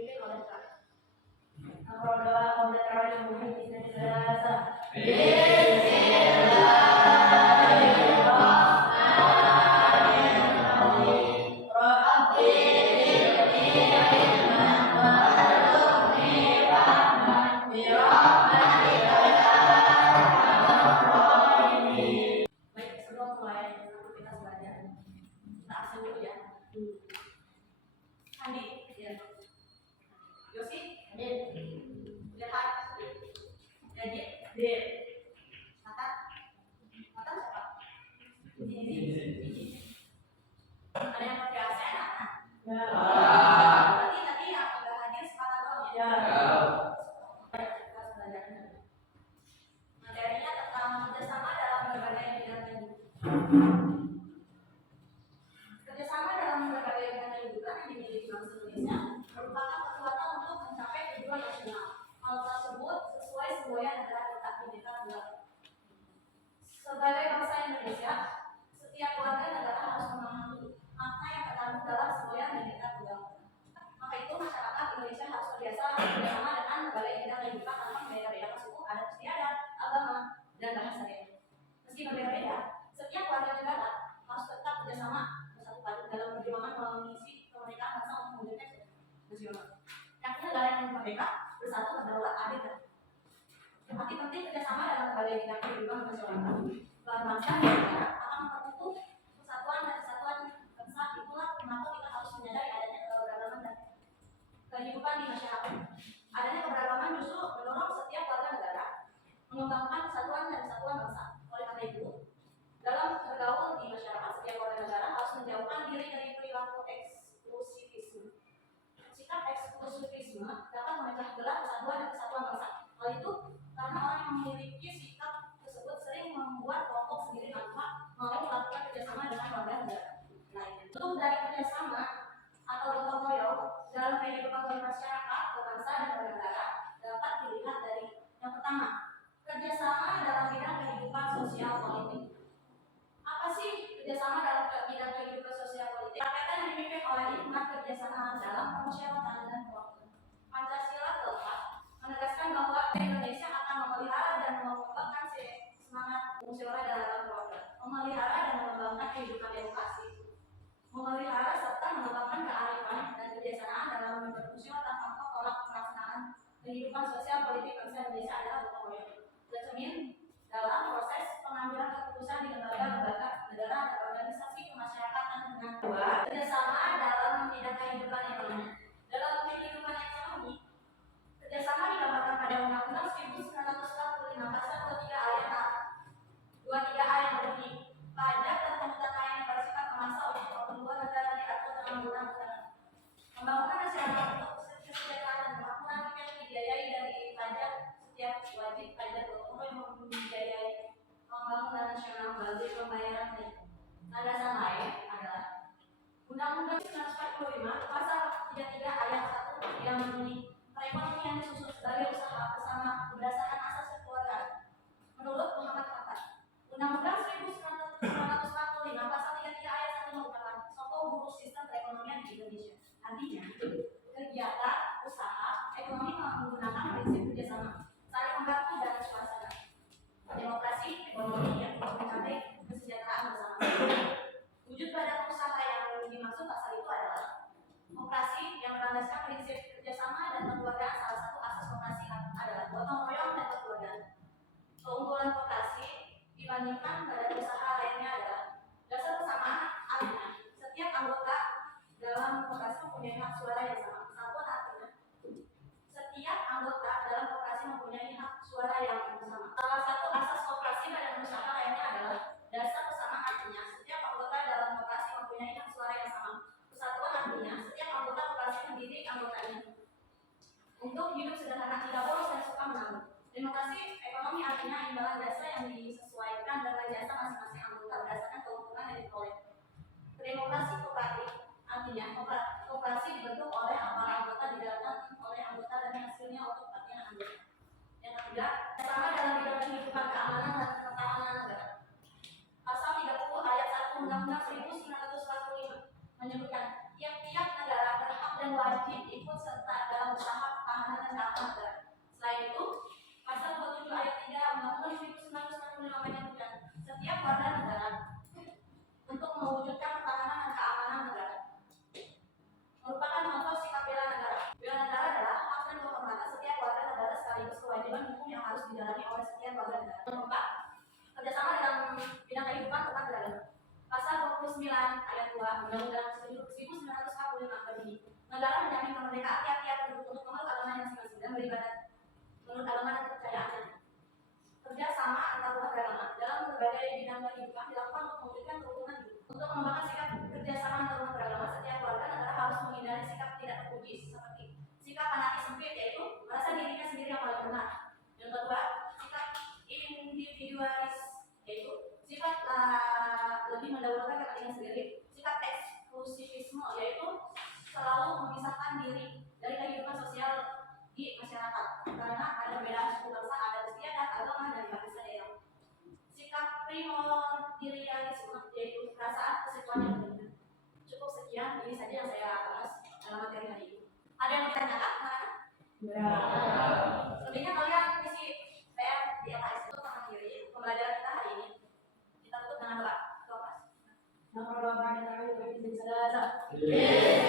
dipimpin oleh Pak. Roda Muhammad Ijazah. Kerjasama dalam berbagai bidang kehidupan yang dimiliki bangsa Indonesia merupakan kekuatan untuk mencapai tujuan nasional. Hal tersebut sesuai semboyan negara kita Bhinneka Tunggal Ika. Sebagai bangsa Indonesia, setiap warga negara harus memahami makna yang terkandung dalam semboyan Bhinneka Tunggal Ika. Maka itu masyarakat Indonesia harus terbiasa bersama dengan berbagai bidang kehidupan tanpa membeda-bedakan suku, adat istiadat, agama, dan bahasa daerah. Meski berbeda-beda, setiap warga negara harus tetap bersama bersatu padu dalam perjuangan mengisi kemerdekaan bangsa untuk mewujudkan nasional. Yakin negara yang merdeka, bersatu, berdaulat, adil. Arti penting kerjasama dalam berbagai bidang kehidupan masyarakat. Bangsa dan negara akan memperkuat persatuan dan kesatuan bangsa. Itulah mengapa kita harus menyadari adanya keberagaman dan kehidupan di masyarakat. Adanya keberagaman justru mendorong setiap warga negara mengembangkan kesatuan dan kesatuan bangsa. Oleh karena itu, dalam bergaul di masyarakat, setiap warga negara harus menjauhkan diri dari perilaku eksklusivisme. Sikap eksklusivisme dapat memecah belah persatuan dan kesatuan bangsa. Hal itu karena orang yang memiliki sikap tersebut sering membuat kelompok sendiri tanpa mau melakukan kerjasama dengan warga negara lainnya. Bentuk dari kerjasama atau gotong royong dalam kehidupan bermasyarakat, berbangsa dan bernegara dapat dilihat dari yang pertama, kerjasama dalam bidang kehidupan sosial politik. Apa sih kerjasama dalam bidang kehidupan sosial politik? KPK yang dipimpin oleh hikmat kerjasama dalam permusyawaratan dan kelompok. Pancasila keempat menegaskan bahwa Indonesia akan memelihara dan mengembangkan semangat musyawarah dalam keluarga, memelihara dan mengembangkan kehidupan demokrasi, memelihara serta mengembangkan kearifan dan kebijaksanaan dalam bermusyawarah tanpa tolak pelaksanaan kehidupan sosial politik bangsa Indonesia adalah gotong royong. Tercermin dalam proses pengambilan keputusan di lembaga-lembaga negara dan organisasi kemasyarakatan dengan dua kerjasama dalam bidang kehidupan ekonomi. Dalam kehidupan ekonomi, kerjasama digambarkan pada Undang-Undang 1945 Pasal 23 A yang berbunyi pajak dan pungutan lain yang bersifat memaksa untuk kedua negara diatur dalam undang-undang. Pembangunan nasional untuk kesejahteraan dan kemakmuran rakyat dibiayai dari pajak. Setiap wajib pajak gotong royong membiayai pembangunan nasional melalui pembayaran landasan lain adalah Undang-Undang 1945 Pasal 33 Ayat 1 yang berbunyi perekonomian disusun sebagai usaha bersama berdasarkan asas kekeluargaan. Menurut Muhammad Hatta, Undang-Undang 1945 Pasal 33 Ayat 1 merupakan sokong guru sistem perekonomian di Indonesia. Artinya, kegiatan usaha ekonomi menggunakan prinsip kerjasama, saling membantu dan suasana demokrasi ekonomi yang mencapai kesejahteraan bersama. Wujud badan usaha yang dimaksud pasal itu adalah operasi yang berlandaskan prinsip kerjasama dan kekeluargaan. Salah satu asas operasi adalah gotong royong dan kekeluargaan. Keunggulan operasi dibandingkan badan usaha lainnya adalah dasar kesamaan artinya setiap anggota dalam operasi mempunyai hak suara yang sama. Kesatuan artinya setiap anggota dalam operasi mempunyai hak suara yang sama. Salah satu asas operasi badan usaha lainnya adalah dasar kesamaan artinya setiap anggota dalam operasi mempunyai hak suara yang sama. Kesatuan artinya setiap anggota operasi mendidik anggotanya untuk hidup sederhana, tidak boros dan suka menabung. Demokrasi ekonomi artinya imbalan jasa yang disesuaikan dengan jasa masing-masing anggota berdasarkan keuntungan yang diperoleh. Demokrasi kooperatif artinya koperasi dibentuk oleh para anggota didalamkan oleh anggota dan hasilnya untuk kepentingan anggota. Yang ketiga, sama dalam bidang kehidupan keamanan dan pertahanan negara. Pasal 30 ayat 1 Undang-Undang 1945 menyebutkan tiap-tiap negara berhak dan wajib wajib ikut serta dalam usaha pertahanan dan keamanan negara. Selain itu, pasal 27 ayat 3 Undang-Undang 1945 menyebutkan setiap warga negara untuk mewujudkan pertahanan dan keamanan negara merupakan contoh sikap bela negara. Bela negara adalah hak dan kehormatan setiap warga negara sekaligus kewajiban hukum yang harus dijalani oleh setiap warga negara. Keempat, kerjasama dalam bidang kehidupan tetap beragama. Pasal 29 ayat 2 Undang-Undang 1945 berbunyi, negara menjamin kemerdekaan tiap-tiap penduduk untuk memeluk agamanya masing-masing dan beribadah menurut agama dan kepercayaannya. Kerjasama antar umat beragama dalam berbagai bidang kehidupan dilakukan untuk mewujudkan kerukunan hidup. Untuk mengembangkan sikap kerjasama antar umat beragama, setiap warga negara harus menghindari sikap tidak terpuji seperti sikap fanatik sempit, yaitu merasa dirinya sendiri yang paling benar. Yang kedua, sikap individualis, yaitu sifat lebih mendahulukan kepentingan sendiri. Sikap eksklusivisme, yaitu selalu memisahkan diri dari kehidupan sosial di masyarakat karena ada perbedaan suku bangsa, adat istiadat, agama, dan bahasa daerah. Sikap primordialisme, yaitu perasaan kesatuan yang berlebihan. Cukup sekian, ini saja yang saya bahas dalam materi hari ini. Ada yang ditanyakan? Ya. Sebenarnya kalian isi PR di LHS itu mengakhiri pembelajaran kita hari ini. Kita tutup dengan doa. Doa. Nama doa kita bisa.